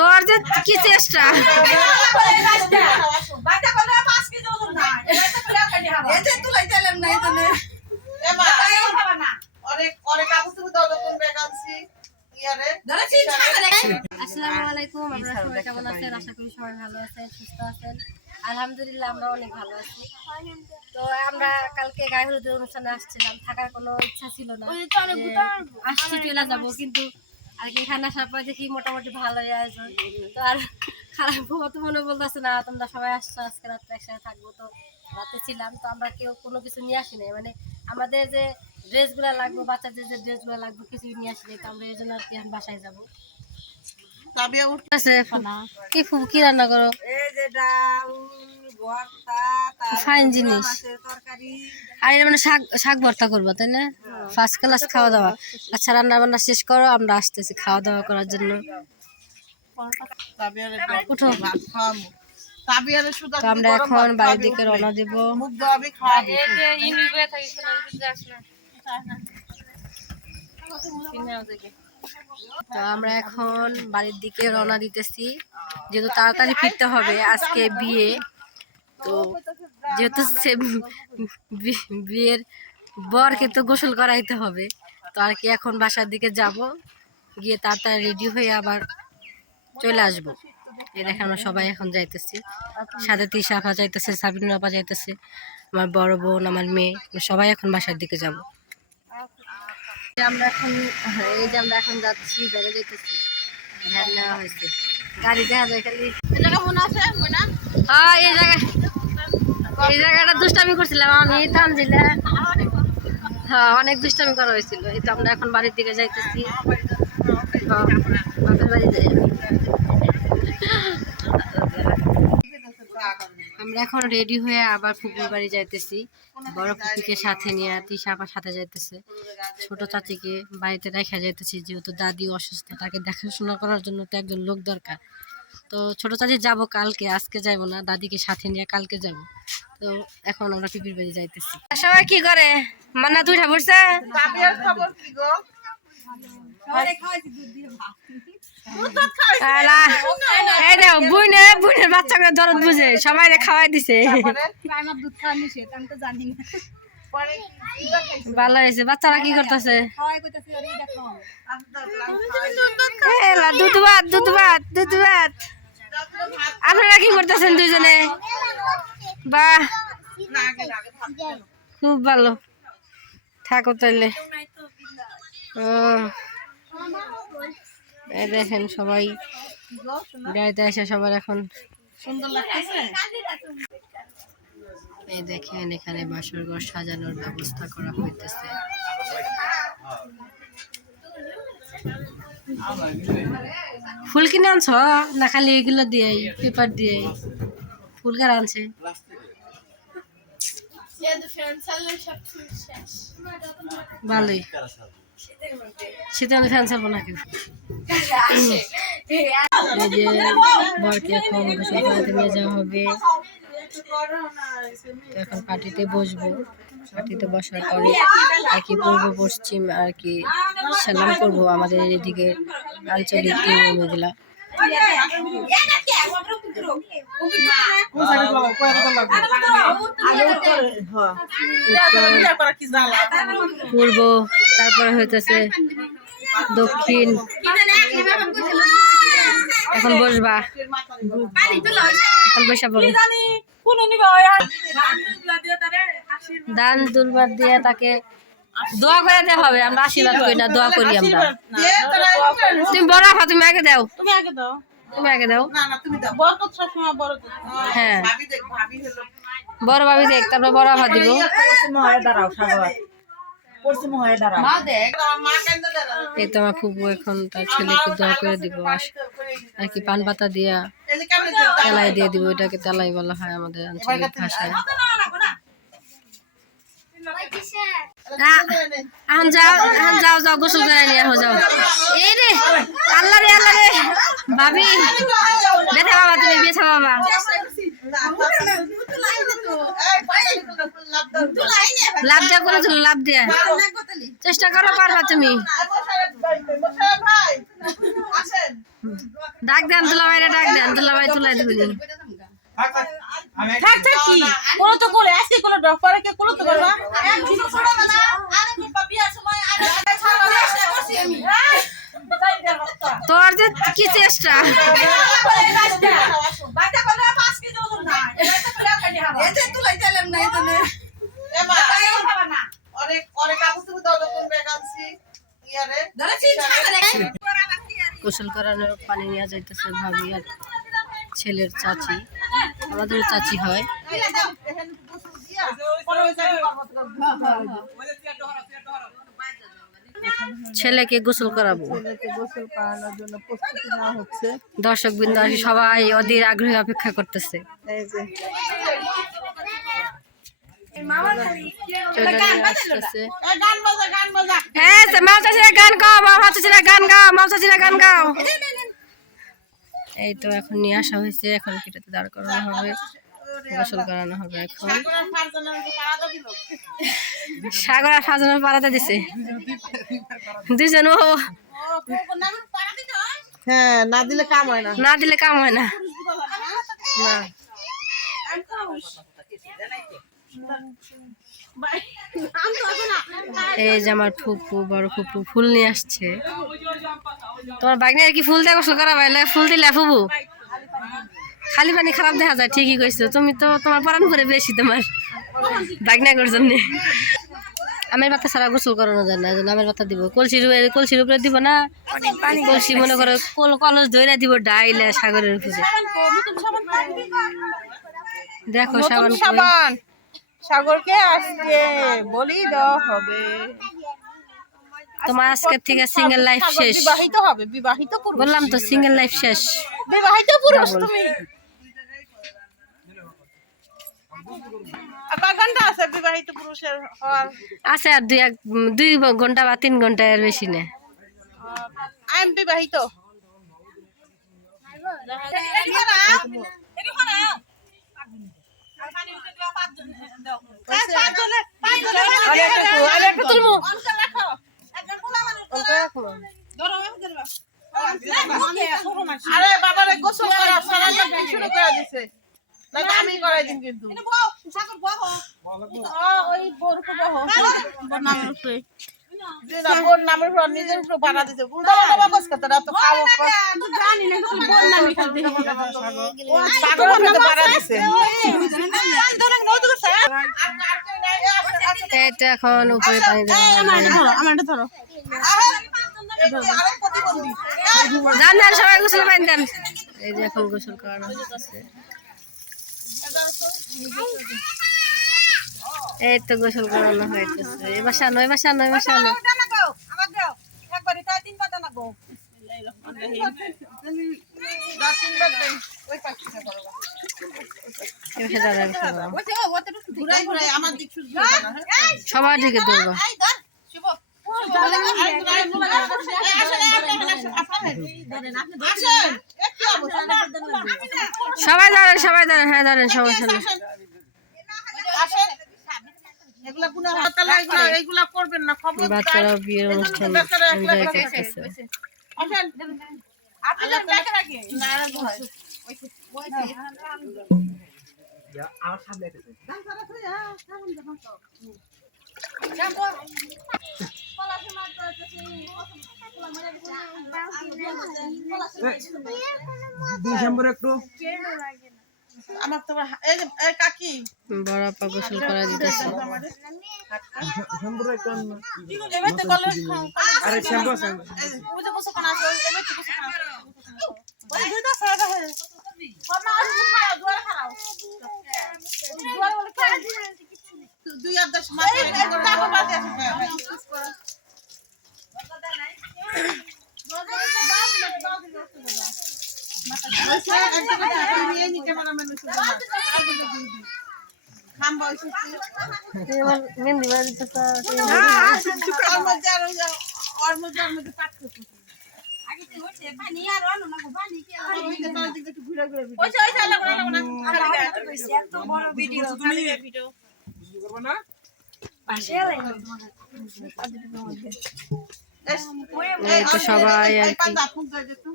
তোর যে কি চেষ্টা? সবাই ভালো সুস্থ আছেন। আলহামদুলিল্লাহ আমরা অনেক ভালো আছি। তো আমরা কালকে গায়ে হলুদের অনুষ্ঠানে আসছিলাম। থাকার কোনো ইচ্ছা ছিল না আসছি, চলে যাব। কিন্তু আর কি এখানে আসার পর দেখি মোটামুটি ভালোই আয়োজন তো আর খারাপ তো মনে বলতেছে না তোমরা সবাই আসছো আজকে রাত্রে একসাথে থাকব তো রাতে ছিলাম তো আমরা কেউ কোনো কিছু নিয়ে আসি নাই। মানে আমাদের যে ড্রেসগুলো লাগবে বাচ্চাদের যে ড্রেসগুলো লাগবে কিছুই নিয়ে আসি নাই তো আমরা এই জন্য আর কি বাসায় যাব। আছে কি ফুল কি রান্না করো? ফাইন জিনিস। আর এটা মানে শাক শাক ভর্তা করব তাই না? ফার্স্ট ক্লাস খাওয়া দাওয়া। আচ্ছা রান্না বান্না শেষ করো আমরা আসতেছি খাওয়া দাওয়া করার জন্য। উঠো। তো আমরা এখন বাড়ির দিকে রওনা দিব। তো আমরা এখন বাড়ির দিকে রওনা দিতেছি। যেহেতু তাড়াতাড়ি ফিরতে হবে আজকে বিয়ে। তো যেহেতু সে বিয়ের বরকে তো গোসল করাইতে হবে তো আর কি এখন বাসার দিকে যাব গিয়ে তাড়াতাড়ি রেডি হয়ে আবার চলে আসব। এ দেখে আমরা সবাই এখন যাইতেছি। সাথে তিশা আপা যাইতেছে সাবিন আপা যাইতেছে আমার বড় বোন আমার মেয়ে সবাই এখন বাসার দিকে যাব। আমরা এখন হ্যাঁ, এই যে আমরা এখন যাচ্ছি বেড়ে যাইতেছি। ভ্যান নেওয়া হয়েছে। গাড়ি দেখা যায় খালি। হ্যাঁ এই জায়গায় এই জায়গাটা দুষ্টামি করছিলাম আমি তানজিলা হ্যাঁ অনেক দুষ্টামি করা হয়েছিল। এই তো আমরা এখন বাড়ির দিকে যাইতেছি। আমরা এখন রেডি হয়ে আবার ফুপুর বাড়ি যাইতেছি। বড় ফুপিকে সাথে নিয়ে, তিশা আবার সাথে যাইতেছে। ছোট চাচিকে বাড়িতে রেখা যাইতেছি, যেহেতু দাদি অসুস্থ, তাকে দেখাশোনা করার জন্য তো একজন লোক দরকার। তো ছোট চাচি যাব কালকে আজকে যাব না দাদিকে সাথে নিয়ে কালকে যাব তো এখন আমরা পিপির বাড়ি যাইতেছি। সবাই কি করে? মান্না তুই দেখো বুইনে দরদ বুঝে সবাই খাওয়াই দিছে। ভালো হয়েছে বাচ্চারা কি করতেছে? দুধ ভাত দুধ ভাত দুধ ভাত। আপনারা কি করতেছেন দুজনে? বাহ। খুব ভালো। থাকো তাইলে। দেখেন সবাই। গাড়িতে এসে সবার এখন এই দেখেন এখানে বাসর ঘর সাজানোর ব্যবস্থা করা হইতেছে। ফুল কিনে আনছ? না খালি এগুলো দিয়ে পেপার দিয়ে ফুল কার আনছে? ভালোই। মধ্যে ফ্যান নিয়ে যাওয়া হবে। এখন পার্টিতে বসবো। পার্টিতে বসার পরে আর কি পূর্ব, পশ্চিম আর কি সালাম করব আমাদের এদিকে আঞ্চলিক নিয়মগুলা পূর্ব, তারপরে হইতেছে দক্ষিণ। এখন বসবা। এখন বসা দান দুলবার দিয়ে তাকে দোয়া করে দেওয়া হবে আমরা আশীর্বাদ করি না দোয়া করি আমরা। তুমি বড় আফা তুমি আগে দাও। তুমি আগে দাও। তুমি আগে দাও। না না তুমি দাও। বরকত সবসময় বরকত হ্যাঁ হলো। বড় ভাবি দেখ তারপর বড় দিব। এই তো আমার এখন তার ছেলেকে দোয়া করে দিব আর কি পান পাতা দিয়া তেলাই দিয়ে দিব এটাকে তেলাই বলা হয় আমাদের আঞ্চলিক ভাষায়। আ- এখন যাও যাও গোসল করে নিয়ে আহো যাও। এই রে, আল্লাহ রে আল্লাহ রে। ভাবি বেথা বাবা তুমি বেথা বাবা। লাভ যা করেছিল লাভ দিয়া। চেষ্টা করো, পারবা তুমি। ডাক দেন, দুলাভাইরা, ডাক দেন, দুলাভাই তুলাই দিবেন থাক থাক কি কোনো তো করে আজকে কোনো কে কোনো তো করবা তোর যে কি চেষ্টা অনেক অনেক কাপড় দাও তো কোন ব্যাগ আনছি ইয়ারে গোসল করানোর পানি নিয়ে যাইতেছে ভাবি আর ছেলের চাচি আমাদের চাচি হয়। ছেলেকে গোসল করাবো। ছেলেকে গোসল করানোর জন্য প্রস্তুতি নেওয়া হচ্ছে। দর্শক বৃন্দ আসি সবাই অধীর আগ্রহে অপেক্ষা করতেছে। গান বাজা গান বাজা। হ্যাঁ মাল চাচিরা গান গাও মাল চাচিরা গান গাও চাচিরা গান গাও। এই তো এখন নিয়ে আসা হয়েছে এখন কিটাতে দাঁড় করানো হবে গোসল করানো হবে এখন। সাগর আর সাজানোর পাড়াতে দিছে। দুজন ও। হ্যাঁ না দিলে কাম হয় না। না দিলে কাম হয় না। না। এই যে আমার ফুপু, বড় ফুপু, ফুল নিয়ে আসছে। তোমার বাগনির কি ফুল দিয়ে গোসল করা বাইলে ফুল দিলে ফুবু খালি পানি খারাপ দেখা যায়, ঠিকই কইছো। তুমি তো তোমার পরান করে বেশি তোমার বাগনা করছেন আমের পাতা ছাড়া গোসল করানো যায় না জন্য আমের পাতা দিব। কলসির কলসির উপরে দিব না। কলসি মনে করো, কল, কলস ধরে দিব ডাইলে সাগরের উপরে। দেখো, সাবান সাগরকে আজকে বলি দেওয়া হবে তোমার আজকের থেকে সিঙ্গেল লাইফ শেষ বিবাহিত হবে বিবাহিত পুরুষ বললাম তো সিঙ্গেল লাইফ শেষ বিবাহিত পুরুষ তুমি আছে বিবাহিত পুরুষের হওয়ার আছে আর দুই এক দুই ঘণ্টা বা তিন ঘণ্টা এর বেশি না আই বিবাহিত আরে বাবারে গোসল করা সারা শুরু করে দিছে নয়তো আমি করাই দিন কিন্তু ও, ওই বোর উপর বহো। বোর নামের উপরে। যে না, বোর নামের উপর নিজের উপর বানা দিছে উল্টা পাল্টা বাকস করতে না, তো খাব কস। এই তো এখন উপরে পানি সবাই গোসল পানি দেন। এই যে এখন গোসল করানো হচ্ছে। এই তো গোসল করানো হইতেছে। এবার সানো এবার সানো এবার সানো দেন, ওই পাশটা হ্যাঁ? সবার দিকে সবাই দাঁড়ান সবাই দাঁড়ান হ্যাঁ দাঁড়ান সবাই না বিয়ের অনুষ্ঠান আপনাদের ব্যাগে রাখি না ভয় ডিসেম্বর একটু। আমার তো এই এই কাকি। বড় আপা গোসল করা দিতেছে। ডিসেম্বর একটু এবার তো কলেজ আরে শ্যাম্পু আছে ওই যে বসে কোন আছে এবার তো বসে কোন আছে। ওই দুইটা সাইড হয়ে আমরা আসলে খাও দুয়ারে খাও দুয়ারে বলে খাও দুই আর বাড়ি সবাই আর কি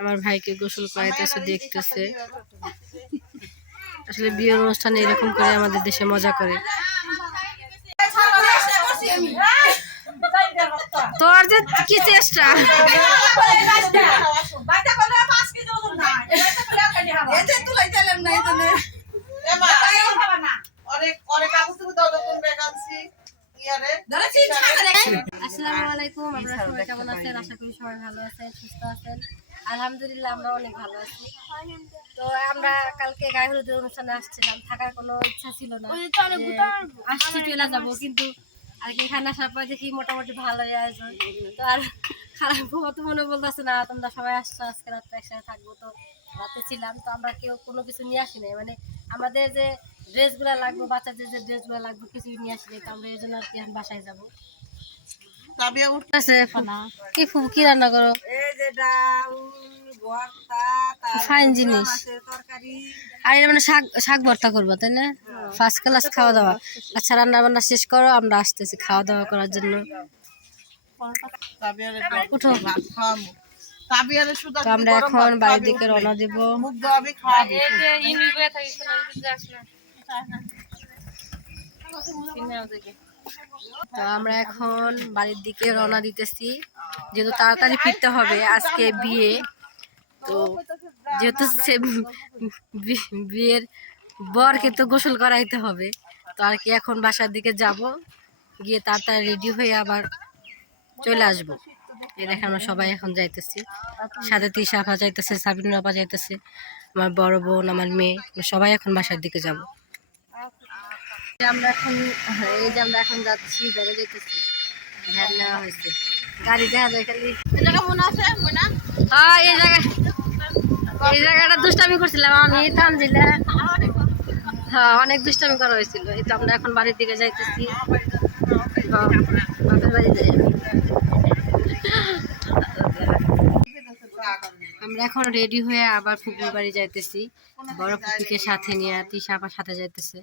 আমার ভাইকে গোসল করাইতেছে দেখতেছে আসলে বিয়ের অনুষ্ঠানে এরকম করে আমাদের দেশে মজা করে তোর যে কি চেষ্টা আসসালামু আলাইকুম আপনারা সবাই কেমন আছেন আশা করি সবাই ভালো আছেন সুস্থ আছেন আলহামদুলিল্লাহ আমরা অনেক ভালো আছি। তো আমরা কালকে গায়ে হলুদের অনুষ্ঠানে আসছিলাম থাকার কোনো ইচ্ছা ছিল না আসছি চলে যাব কিন্তু আর কি এখানে আসার পর দেখি মোটামুটি ভালোই আয়োজন। তো আর খারাপ তো মনে বলতেছে না তোমরা সবাই আসছো আজকে রাত্রে একসাথে থাকব তো রাতে ছিলাম। তো আমরা কেউ কোনো কিছু নিয়ে আসি নাই। মানে আমাদের যে ড্রেসগুলো লাগবে বাচ্চাদের যে ড্রেসগুলো লাগবে কিছুই নিয়ে আসি নাই। তো আমরা এই জন্য আর কি বাসায় যাব। আছে কি ফুল কি রান্না করো? ফাইন জিনিস। আর এটা মানে শাক শাক ভর্তা করব তাই না? ফার্স্ট ক্লাস খাওয়া দাওয়া। আচ্ছা রান্না বান্না শেষ করো আমরা আসতেছি খাওয়া দাওয়া করার জন্য। উঠো। তো আমরা এখন বাড়ির দিকে রওনা দেব। খাওয়াবি। তো আমরা এখন বাড়ির দিকে রওনা দিতেছি। যেহেতু তাড়াতাড়ি ফিরতে হবে আজকে বিয়ে, তো যেহেতু সে বিয়ের বরকে তো গোসল করাইতে হবে, তো আর কি এখন বাসার দিকে যাব। গিয়ে তাড়াতাড়ি রেডি হয়ে আবার চলে আসব। এ দেখে আমরা সবাই এখন যাইতেছি। সাথে আপা যাইতেছে, সাবিন আপা যাইতেছে, আমার বড় বোন, আমার মেয়ে সবাই এখন বাসার দিকে যাব। আমরা এখন হ্যাঁ, এই যে আমরা এখন যাচ্ছি বেড়ে যাইতেছি। ভ্যান নেওয়া হয়েছে। গাড়ি দেখা যায় খালি। হ্যাঁ এই এই জায়গাটা দুষ্টামি করছিলাম আমি তানজিলা। হ্যাঁ অনেক দুষ্টামি করা হয়েছিল। এই তো আমরা এখন বাড়ির দিকে যাইতেছি। হ্যাঁ, বাপের বাড়ি যাই। আমরা এখন রেডি হয়ে আবার ফুপুর বাড়ি যাইতেছি। বড় ফুপিকে সাথে নিয়ে তিশা আবার সাথে যাইতেছে।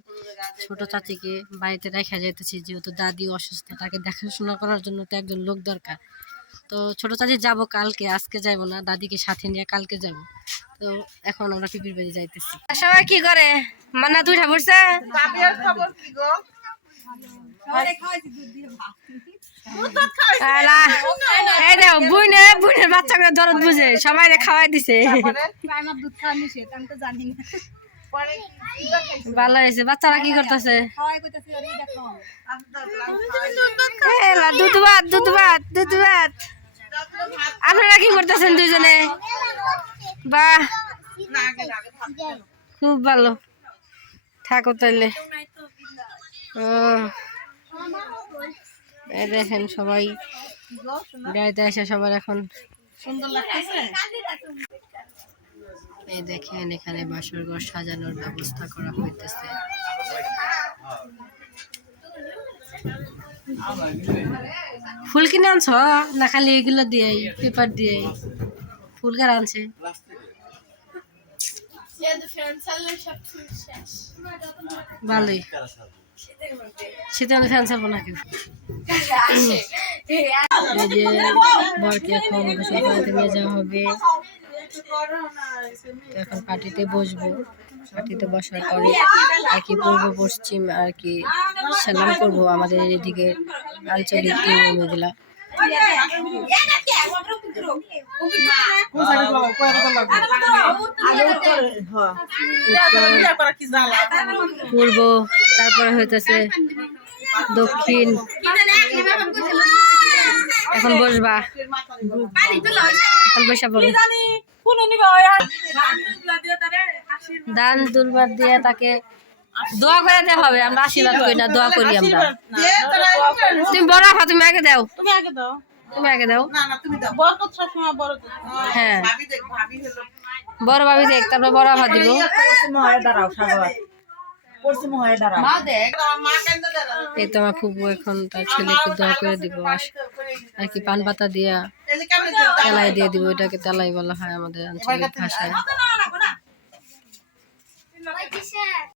ছোট চাচিকে বাড়িতে রেখে যাইতেছি যেহেতু দাদি অসুস্থ তাকে দেখাশোনা করার জন্য তো একজন লোক দরকার। তো ছোট চাচি যাব কালকে আজকে যাব না দাদিকে সাথে নিয়ে কালকে যাব তো এখন আমরা পিপির বাড়ি যাইতেছি। সবাই কি করে? মান্না তুই খবর কি গো? এই দাও বুইনে, বুইনের বাচ্চাগুলো দরদ বুঝে সবাই খাওয়াই দিছে? ভালো হয়েছে, বাচ্চারা কি করতেছে? দুধ ভাত দুধ ভাত দুধ ভাত। আপনারা কি করতেছেন দুজনে বাহ। খুব ভালো। থাকো তাইলে। ও। এই দেখেন সবাই বেড়াইতে এসে সবার এখন সুন্দর লাগতেছে? এই দেখেন এখানে বাসর ঘর সাজানোর ব্যবস্থা করা হইতেছে। ফুল কিনে আনছ? না খালি এগুলো দিয়ে পেপার দিয়ে ফুল কার আনছে? ভালোই। শীতের ফ্যান চালবো না বরকে নিয়ে যাওয়া হবে। এখন পার্টিতে বসবো। পার্টিতে বসার পরে আর কি পূর্ব পশ্চিম আর কি সালাম করব আমাদের এদিকে আঞ্চলিক জ্বালা? পূর্ব তারপরে হইতেছে দক্ষিণ। এখন বসবা। এখন বসা পড়ো। দান দুলবার দিয়ে তাকে দোয়া করে দেওয়া হবে আমরা আশীর্বাদ করি না দোয়া করি আমরা। তুমি বড় আফা তুমি আগে দাও। তুমি আগে দাও। তুমি আগে দাও। না না তুমি দাও। বরকত সবসময় বরকত হ্যাঁ। ভাবি দেখ ভাবি হলো। বড় ভাবি দেখ তারপর বড় আফা দিব। মা দেখ। আমার মা কেন দাঁড়া এই তো আমার ফুপু এখন তার ছেলেকে দোয়া করে দিব আর কি পান পাতা দিয়া তেলাই দিয়ে দিব এটাকে তেলাই বলা হয় আমাদের আঞ্চলিক ভাষায়।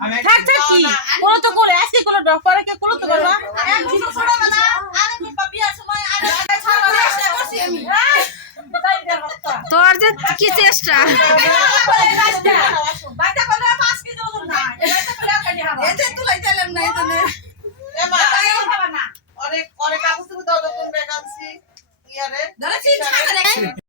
থাক থাক কি? কোন তো করে আজকে কোন ডফারে কে কোন তো করবা এক ছোট ছোট না আরে তুমি বিয়ার সময় আরে ছাড় না করছি আমি তোর যে কি চেষ্টা?